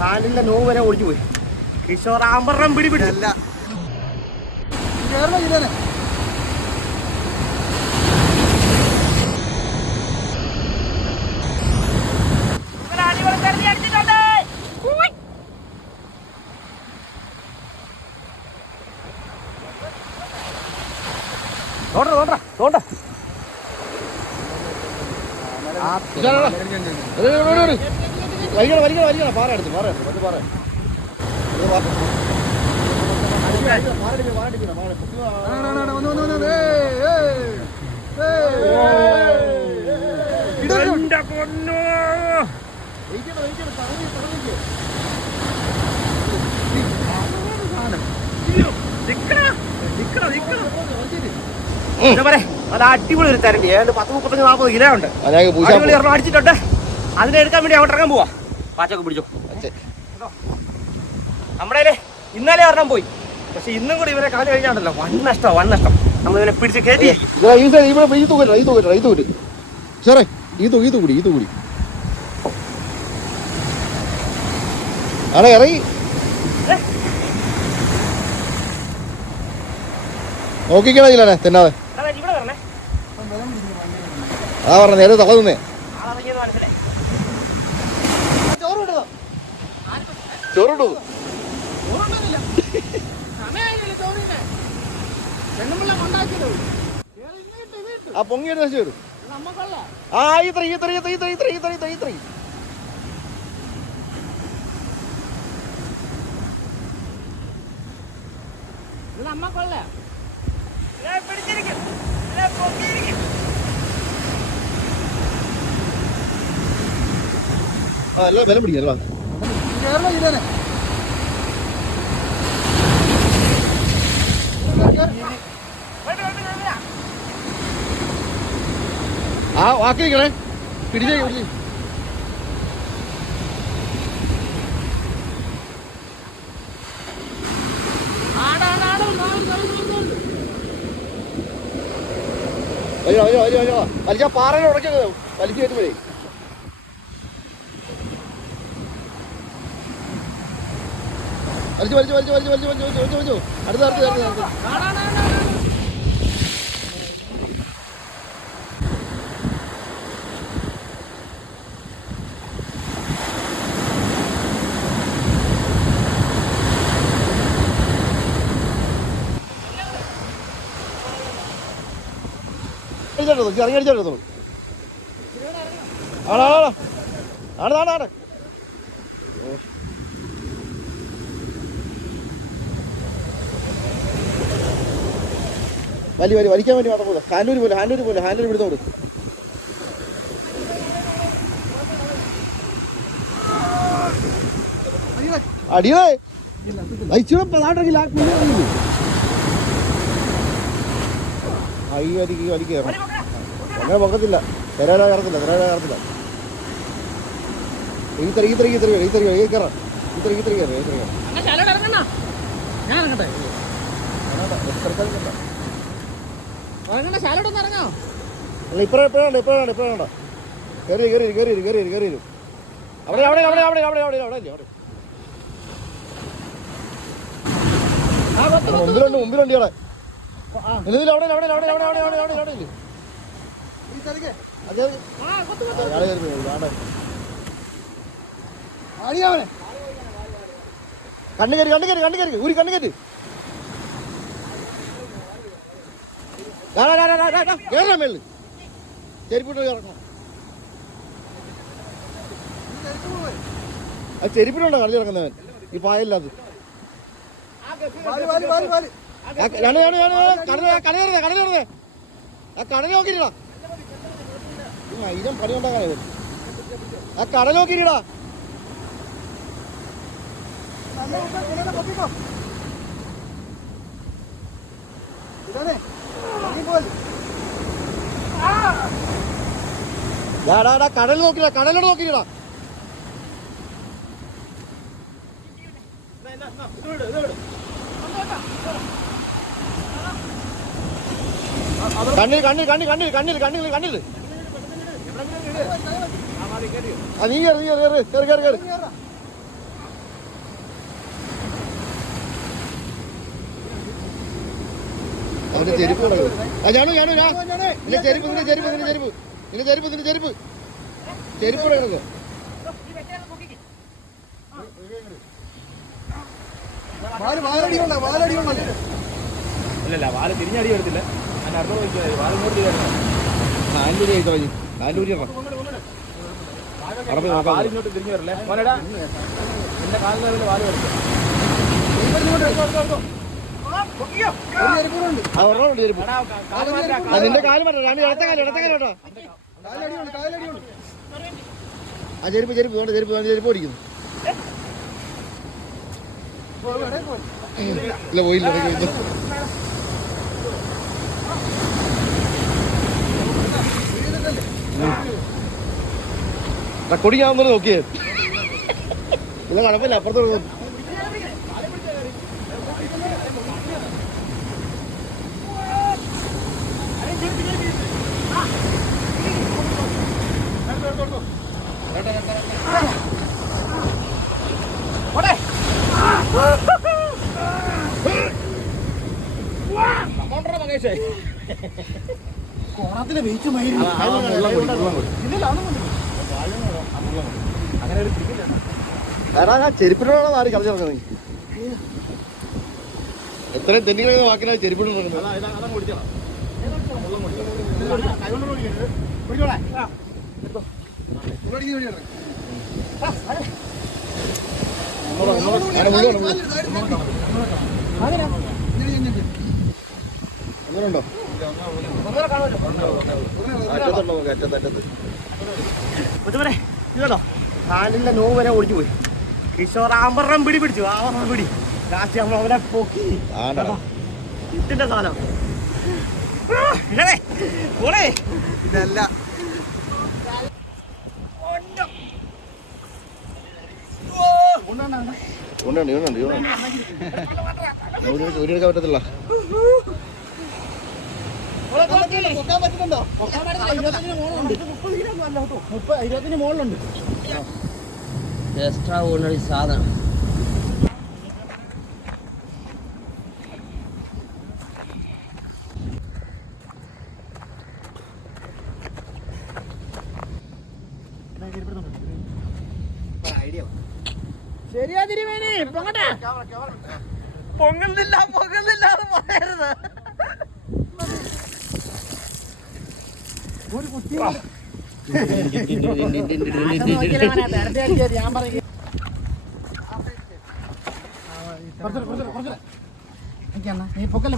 കാലിലെ നോവ് വരെ ഒടിഞ്ഞു പോയി. കിഷോറാമ്പറം പിടിപിടില്ല. പാറ എടുത്ത് പാറ നല്ല അടിപൊളി ഒരു തരണ്ടി. ഏതാണ്ട് 10-35-40 കിലോ ഉണ്ട്. അടിപൊളി ഒരെണ്ണം അടിച്ചിട്ടുണ്ട്. അതിനെ എടുക്കാൻ വേണ്ടി അവിടെ ഇറങ്ങാൻ പോവാ. പാച്ചൊക്കെ പിടിച്ചോ. നമ്മുടെ ഇന്നലെ ഒരെണ്ണം പോയി. പക്ഷെ ഇന്നും കൂടി ഇവരെ കാലം കഴിഞ്ഞാണ്ടല്ലോ വൻ നഷ്ടം. നമ്മൾ ഇവനെ പിടിച്ച് കയറ്റി ഇറങ്ങി നോക്കിക്കണേ തെന്നാതെ. അതാ പറഞ്ഞ നേരെ തളന്നേ. ചോറിട്ടു ആ പൊങ്ങിയിട്ട് നശിച്ചു വരും. ആ ഇത്ര എല്ലാം ബലം പിടിക്കാം. ആ വാക്കിക്കണേ പിടിച്ചേ. വലിച്ച പാറയിൽ ഉടച്ചത് വലിച്ചു കയറ്റുമ്പോഴേ വലിച്ചു അടുത്ത ഇറങ്ങിയടിച്ചെടുത്തോളൂ. ആണ് വലിക്കാൻ വേണ്ടി മാത്രം പോലെ ഹാൻഡൂര് പിടുത്തോളൂ. അടിയേ വലിച്ചിട അങ്ങനെ പൊക്കത്തില്ല. തിരയില കയറത്തില്ല. ഇപ്പഴാണ് കേറി മുമ്പിലുണ്ട് അവിടെ. കണ്ണു കയറി ഊരി കണ്ണു കയറ്റി കേറാൻ മേളിൽ ചെരുപ്പിട്ട് ഇറക്കണം. അത് ചെരുപ്പിട്ടുണ്ടോ കളി ഇറങ്ങുന്നവൻ ഈ പായല്ലാത്. കടലേറുന്നേ ആ കടൽ നോക്കിയിട്ടാ ഇതിനും പണി ഉണ്ടാക്കാനേ. ആ കടൽ നോക്കിയിട്ടാ കടൽ നോക്കിയില്ല. കടലോട് നോക്കിയിട്ടാ കണ്ണിൽ നീ ചെരുപ്പ് ഞാനു നിന്റെ ചെരുപ്പ് ചെരുപ്പ് കിടക്കും. ഇല്ലല്ല വാല് തിരിഞ്ഞടി എടുത്തില്ല. ഞാൻ അർത്ഥം നോക്കിയാൽ വാല് ഇങ്ങോട്ട് വാലിങ്ങോട്ട് തിരിഞ്ഞു വരല്ലേ മോനെടാ. എന്റെ കാലിന് വാല് വരട്ടെ. നിന്റെ കാല് മാറ്റാ ഇടത്ത കാലം കേട്ടോ. ആ ചെരുപ്പ് ഓടിക്കുന്നു. ഇല്ല പോയില്ല. റെക്കോർഡിങ് ആവുന്നത് നോക്കിയേ. ഇല്ല കുഴപ്പമില്ല, അപ്പുറത്ത് കോണത്തിലെ വെയിറ്റ് അങ്ങനെ ചെരുപ്പിനോടാണ് മാറി കളിച്ചിറങ്ങുന്നത്. എത്രയും തെന്നികളെ വാക്കിനാ ചെരുപ്പിട്ട് നടക്കുന്നത്. അങ്ങനെയുണ്ടോ? കേട്ടോ കാലിന്റെ നോവ് വരെ ഒടിച്ചു പോയി. കിഷോർ ആമ്പറം പിടിച്ചു പിടി ലാസ്റ്റ് നമ്മൾ അവരെ പൊക്കി ഇതിന്റെ സാധനം ഇതല്ല. ഊരിയെടുക്കാൻ പറ്റത്തില്ല. പറ്റുന്നുണ്ടോ? 20 മുകളിലുണ്ട് എക്സ്ട്രാ ഓർഡിനറി സാധനം. ശരിയാ തിരുമേനി, പൊങ്ങട്ടെ. പൊങ്ങുന്നില്ല എന്ന് പറയരുത്. ഒരു കുട്ടി ഞാൻ പറയും നീ പൊക്കല്ലേ